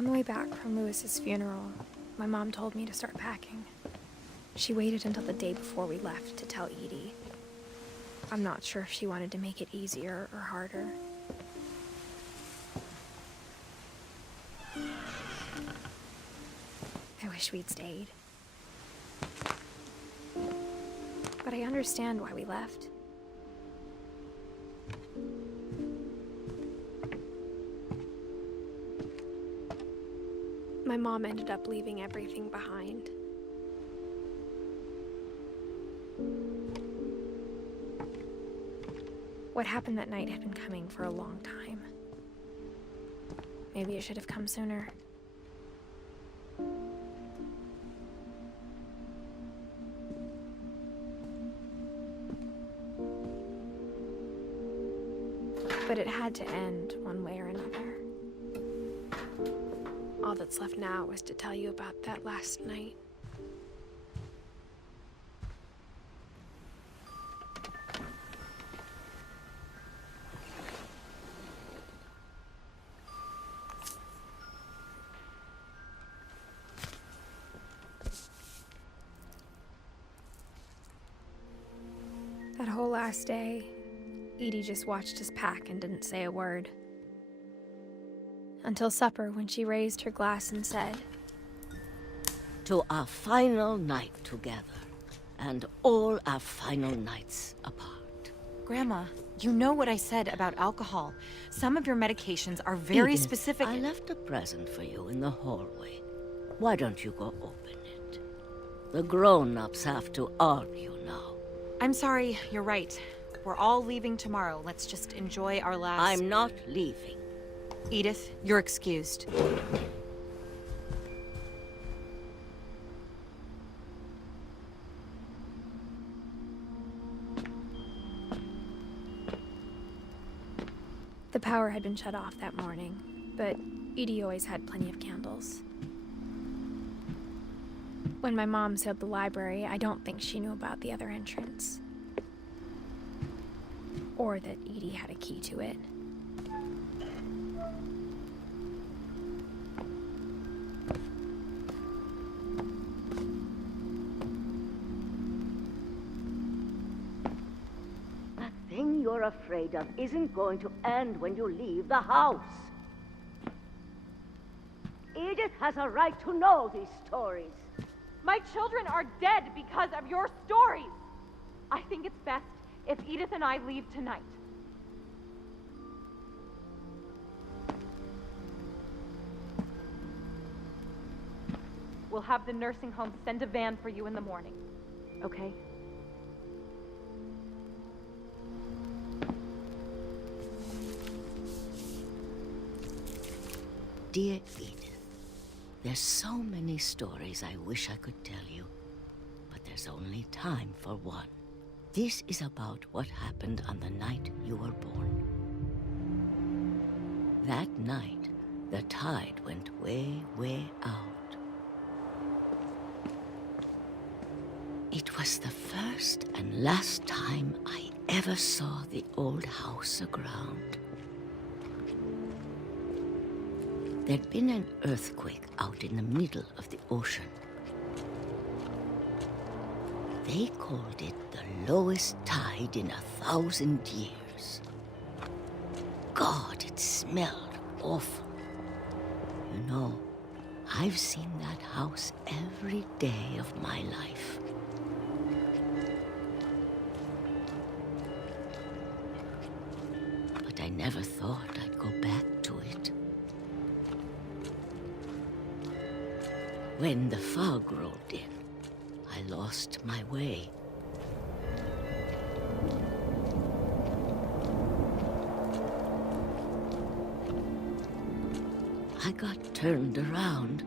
On the way back from Lewis's funeral, my mom told me to start packing. She waited until the day before we left to tell Edie. I'm not sure if she wanted to make it easier or harder. I wish we'd stayed. But I understand why we left. My mom ended up leaving everything behind. What happened that night had been coming for a long time. Maybe it should have come sooner. But it had to end one way or another. All that's left now is to tell you about that last night. That whole last day, Edie just watched us pack and didn't say a word. Until supper, when she raised her glass and said, "To our final night together, and all our final nights apart." Grandma, you know what I said about alcohol. Some of your medications are very Edith, specific. I left a present for you in the hallway. Why don't you go open it? The grown-ups have to argue now. I'm sorry, you're right. We're all leaving tomorrow. Let's just enjoy our last... I'm not leaving. Edith, you're excused. The power had been shut off that morning, but Edie always had plenty of candles. When my mom sealed the library, I don't think she knew about the other entrance. Or that Edie had a key to it. The thing you're afraid of isn't going to end when you leave the house. Edith has a right to know these stories. My children are dead because of your stories. I think it's best if Edith and I leave tonight. We'll have the nursing home send a van for you in the morning, okay? Dear Edith, there's so many stories I wish I could tell you, but there's only time for one. This is about what happened on the night you were born. That night, the tide went way, way out. It was the first and last time I ever saw the old house aground. There'd been an earthquake out in the middle of the ocean. They called it the lowest tide in 1,000 years. God, it smelled awful. You know, I've seen that house every day of my life. But I never thought I'd go back to it. When the fog rolled in, I lost my way. I got turned around.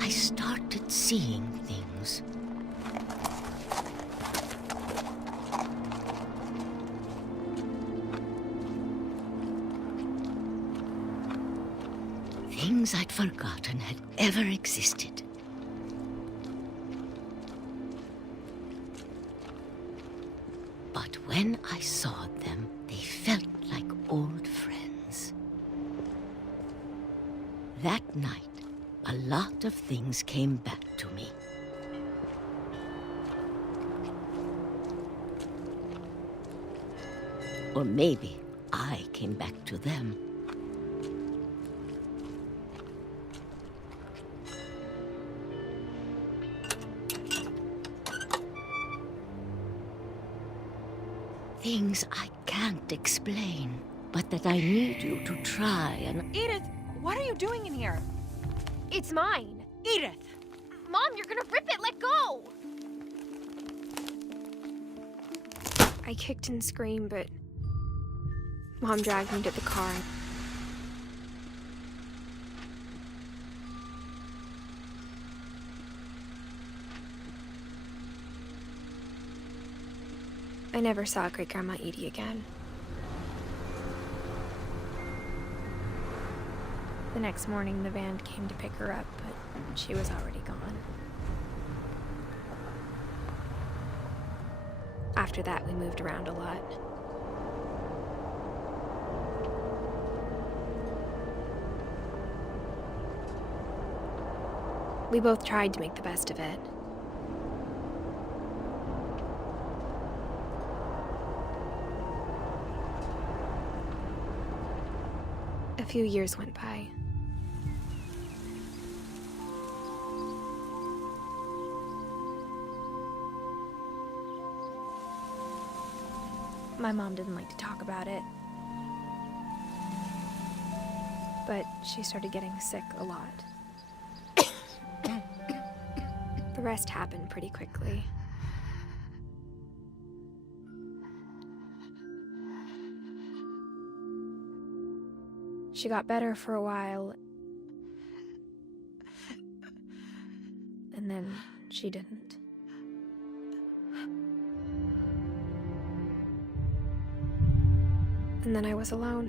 I started seeing things. Things I'd forgotten had ever existed. But when I saw them, they felt like old friends. That night, a lot of things came back to me. Or maybe I came back to them. Things I can't explain, but that I need you to try and... Edith, what are you doing in here? It's mine. Edith! Mom, you're gonna rip it! Let go! I kicked and screamed, but Mom dragged me to the car. I never saw Great-Grandma Edie again. The next morning, the van came to pick her up, but she was already gone. After that, we moved around a lot. We both tried to make the best of it. A few years went by. My mom didn't like to talk about it. But she started getting sick a lot. The rest happened pretty quickly. She got better for a while, and then she didn't. And then I was alone.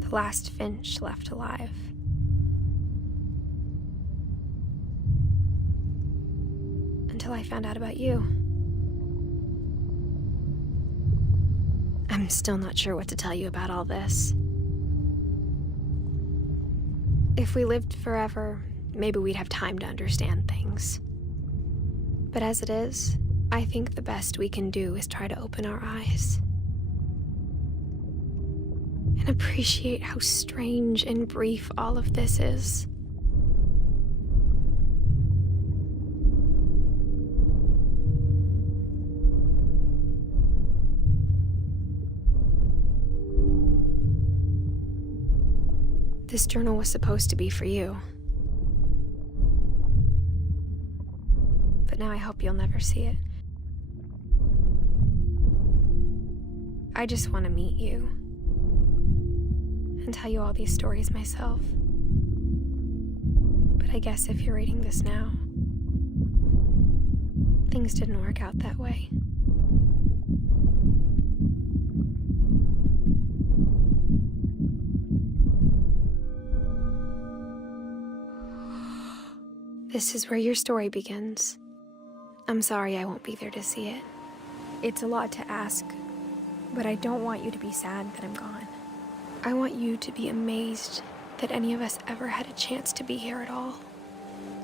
The last Finch left alive. Until I found out about you. I'm still not sure what to tell you about all this. If we lived forever, maybe we'd have time to understand things. But as it is, I think the best we can do is try to open our eyes. And appreciate how strange and brief all of this is. This journal was supposed to be for you. But now I hope you'll never see it. I just want to meet you. And tell you all these stories myself. But I guess if you're reading this now, things didn't work out that way. This is where your story begins. I'm sorry I won't be there to see it. It's a lot to ask, but I don't want you to be sad that I'm gone. I want you to be amazed that any of us ever had a chance to be here at all.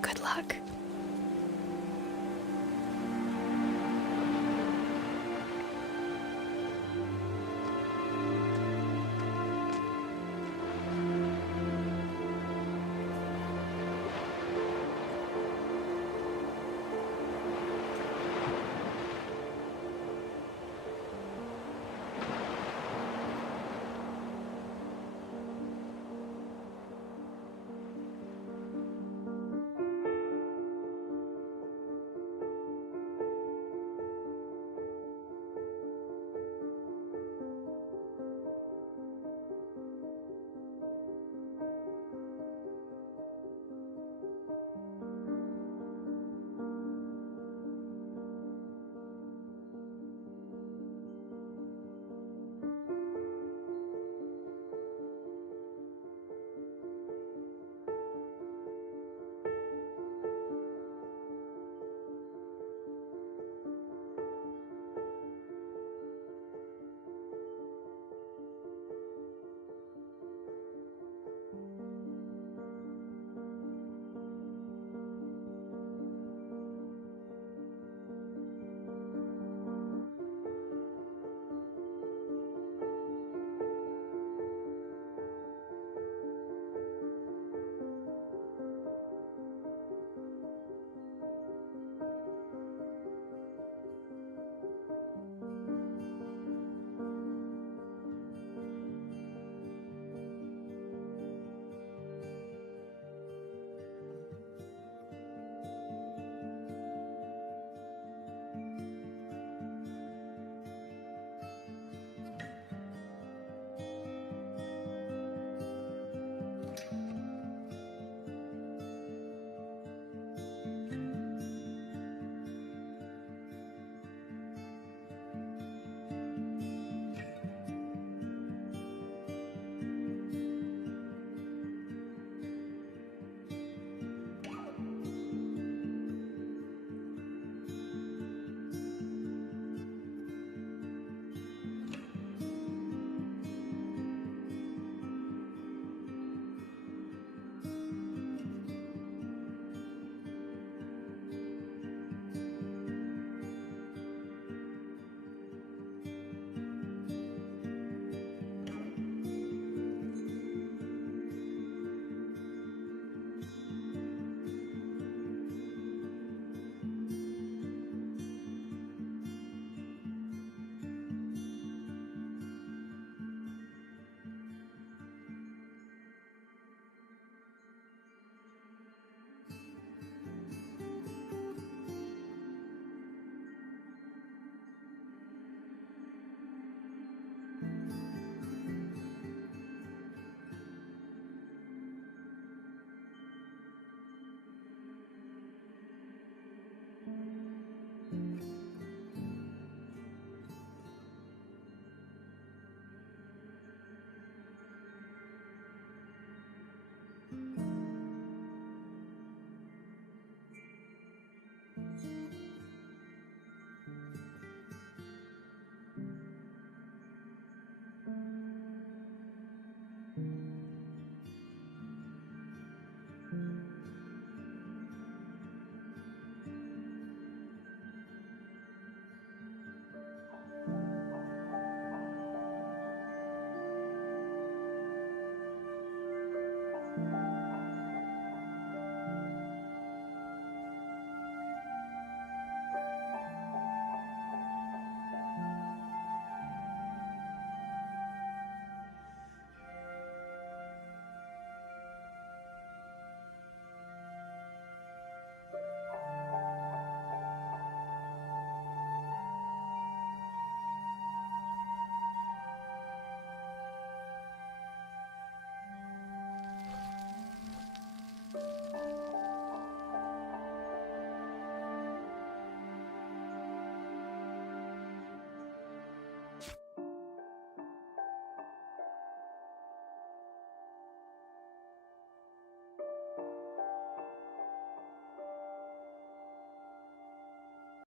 Good luck.